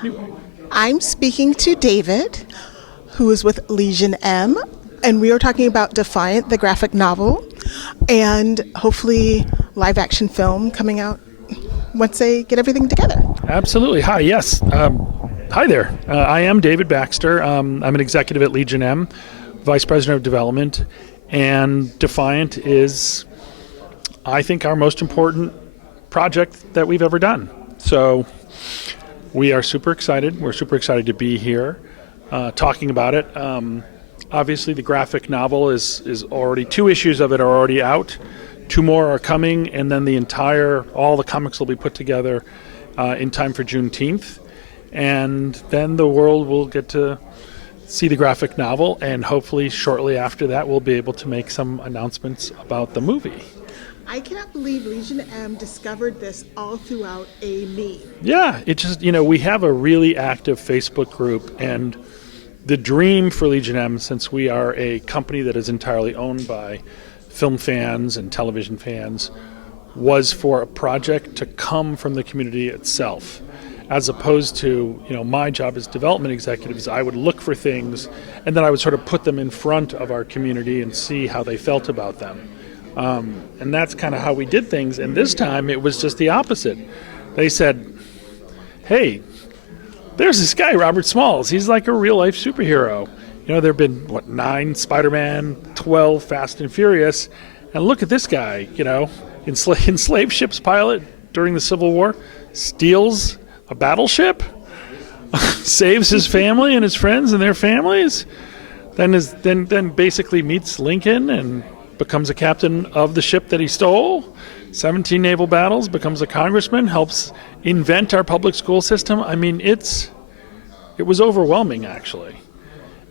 Anyway. I'm speaking to David, who is with Legion M, and we are talking about Defiant, the graphic novel, and hopefully live action film coming out once they get everything together. Absolutely. Hi, yes. Hi there. I am David Baxter. I'm an executive at Legion M, Vice President of Development, and Defiant is, I think, our most important project that we've ever done. So we are super excited. We're super excited to be here talking about it. Obviously, the graphic novel is already, 2 issues of it are already out. 2 more are coming, and then all the comics will be put together in time for Juneteenth. And then the world will get to see the graphic novel, and hopefully shortly after that we'll be able to make some announcements about the movie. I cannot believe Legion M discovered this all throughout a meme. Yeah, it just, we have a really active Facebook group, and the dream for Legion M, since we are a company that is entirely owned by film fans and television fans, was for a project to come from the community itself. As opposed to, my job as development executive is I would look for things and then I would sort of put them in front of our community and see how they felt about them. And that's kind of how we did things. And this time it was just the opposite. They said, hey, there's this guy, Robert Smalls. He's like a real life superhero. There have been, 9 Spider-Man, 12 Fast and Furious. And look at this guy, enslaved ship's pilot during the Civil War, steals a battleship, saves his family and his friends and their families, then basically meets Lincoln and becomes a captain of the ship that he stole, 17 naval battles, becomes a congressman, helps invent our public school system. I mean, it was overwhelming, actually.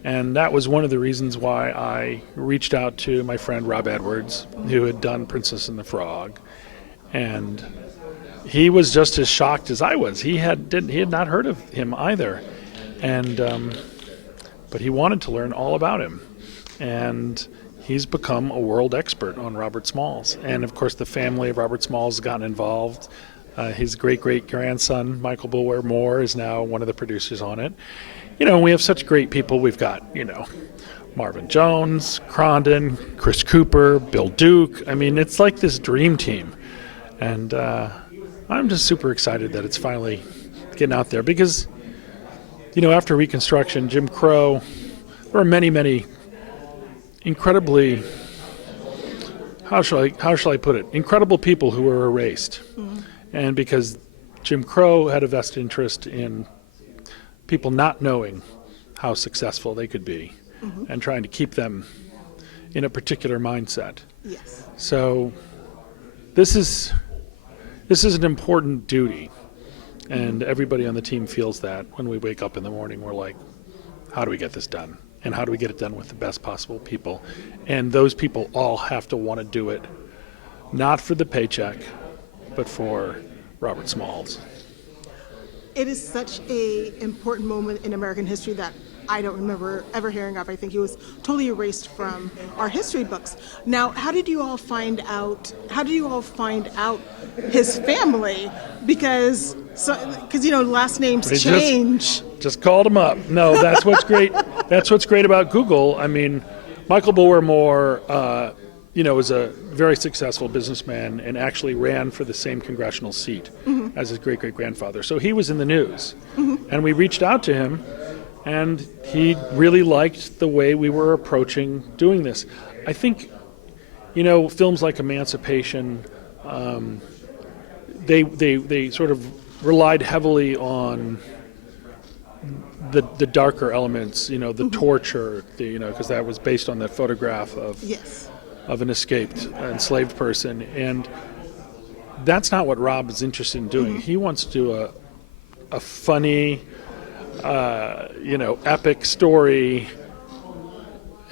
And that was one of the reasons why I reached out to my friend Rob Edwards, who had done Princess and the Frog, and he was just as shocked as I was. He had not heard of him either, and but he wanted to learn all about him, and he's become a world expert on Robert Smalls. And of course, the family of Robert Smalls has gotten involved. His great-great-grandson, Michael Bulwer Moore, is now one of the producers on it. We have such great people. We've got, Marvin Jones, Crondon, Chris Cooper, Bill Duke. I mean, it's like this dream team. And I'm just super excited that it's finally getting out there because, after Reconstruction, Jim Crow, there were many, many incredibly, how shall I put it, incredible people who were erased. Mm-hmm. And because Jim Crow had a vested interest in people not knowing how successful they could be, mm-hmm. and trying to keep them in a particular mindset. Yes. So this is an important duty, and everybody on the team feels that. When we wake up in the morning, we're like, how do we get this done? And how do we get it done with the best possible people? And those people all have to want to do it, not for the paycheck, but for Robert Smalls. It is such an important moment in American history that I don't remember ever hearing of. I think he was totally erased from our history books. Now, how did you all find out his family? Because last names change. Just called him up. No, that's what's great. That's what's great about Google. I mean, Michael Bulwer Moore, was a very successful businessman and actually ran for the same congressional seat, mm-hmm. as his great-great-grandfather. So he was in the news. Mm-hmm. And we reached out to him, and he really liked the way we were approaching doing this. I think, films like Emancipation, they sort of relied heavily on the darker elements, the mm-hmm. torture, because that was based on that photograph of yes. of an escaped, enslaved person. And that's not what Rob is interested in doing. Mm-hmm. He wants to do a funny, epic story.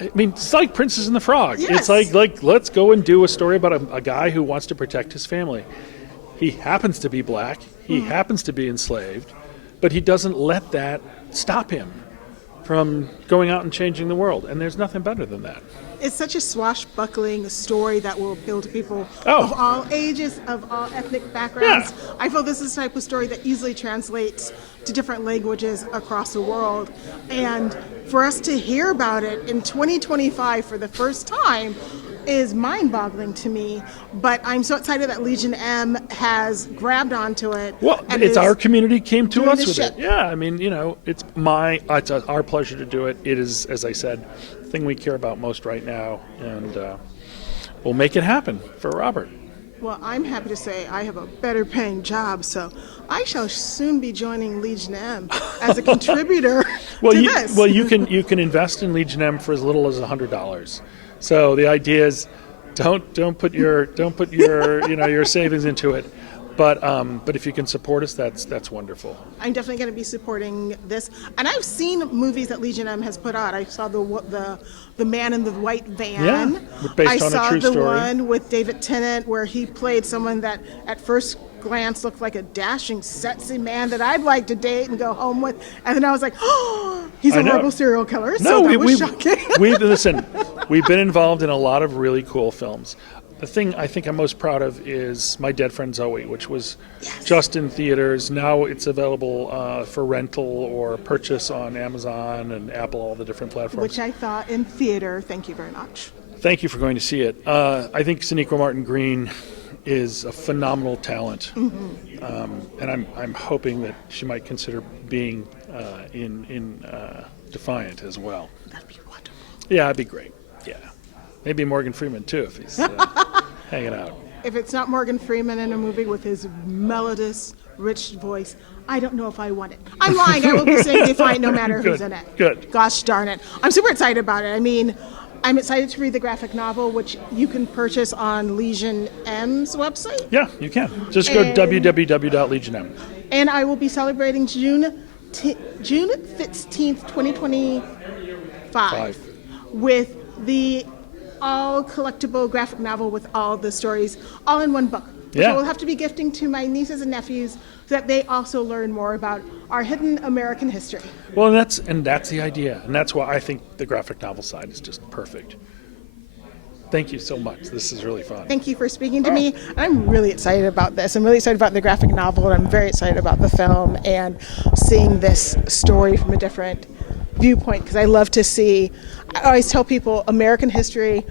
I mean, it's like Princess and the Frog. Yes. It's like let's go and do a story about a guy who wants to protect his family. He happens to be black. He mm-hmm. happens to be enslaved. But he doesn't let that stop him from going out and changing the world. And there's nothing better than that. It's such a swashbuckling story that will appeal to people Oh. of all ages, of all ethnic backgrounds. Yeah. I feel this is the type of story that easily translates to different languages across the world. And for us to hear about it in 2025 for the first time is mind-boggling to me. But I'm so excited that Legion M has grabbed onto it. Well, and it's is our community came to doing us the with shit. it. Yeah, I mean, it's our pleasure to do it. It is, as I said, the thing we care about most right now, and we'll make it happen for Robert. Well, I'm happy to say I have a better paying job, so I shall soon be joining Legion M as a contributor to this. Well, you can invest in Legion M for as little as $100. So the idea is, don't put your your savings into it, but if you can support us, that's wonderful. I'm definitely going to be supporting this, and I've seen movies that Legion M has put out. I saw the Man in the White Van. Yeah, based I on a saw true the story. one with David Tennant where he played someone that at first glance looked like a dashing, sexy man that I'd like to date and go home with, and then I was like, oh, he's a I know. horrible serial killer. No, So that was shocking. We've been involved in a lot of really cool films. The thing I think I'm most proud of is My Dead Friend Zoe, which was just in theaters. Now it's available for rental or purchase on Amazon and Apple, all the different platforms. Which I thought in theater. Thank you very much. Thank you for going to see it. I think Sonequa Martin Green is a phenomenal talent, and I'm hoping that she might consider being in Defiant as well. That'd be wonderful. Yeah, that'd be great. Yeah, maybe Morgan Freeman too if he's hanging out. If it's not Morgan Freeman in a movie with his melodious, rich voice, I don't know if I want it. I'm lying. I will be saying Defiant no matter who's in it. Good. Gosh darn it. I'm super excited about it. I mean, I'm excited to read the graphic novel, which you can purchase on Legion M's website. Yeah, you can. Just go And- www.legionm. And I will be celebrating June 15th, 2025 with the all collectible graphic novel with all the stories all in one book. Which Yeah. I will have to be gifting to my nieces and nephews so that they also learn more about our hidden American history. Well, and that's the idea, and that's why I think the graphic novel side is just perfect. Thank you so much. This is really fun. Thank you for speaking to me. I'm really excited about this. I'm really excited about the graphic novel, and I'm very excited about the film and seeing this story from a different viewpoint, because I love to see, I always tell people American history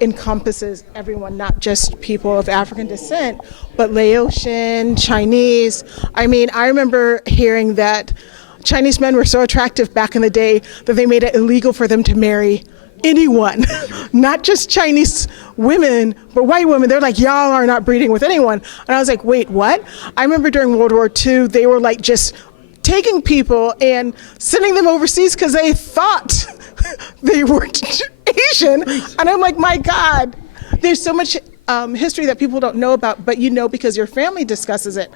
encompasses everyone, not just people of African descent, but Laotian, Chinese. I mean, I remember hearing that Chinese men were so attractive back in the day that they made it illegal for them to marry anyone, not just Chinese women, but white women. They're like, y'all are not breeding with anyone. And I was like, wait, what? I remember during World War II, they were like just taking people and sending them overseas because they thought they were Asian. And I'm like, my God, there's so much history that people don't know about, but you know because your family discusses it,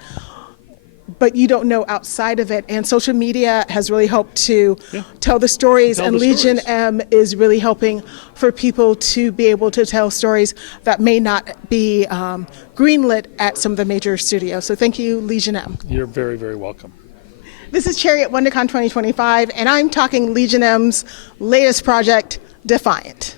but you don't know outside of it. And social media has really helped to tell the stories, Tell and the Legion stories. M is really helping for people to be able to tell stories that may not be greenlit at some of the major studios. So thank you, Legion M. You're very, very welcome. This is Cherry at Wondercon 2025, and I'm talking Legion M's latest project, Defiant.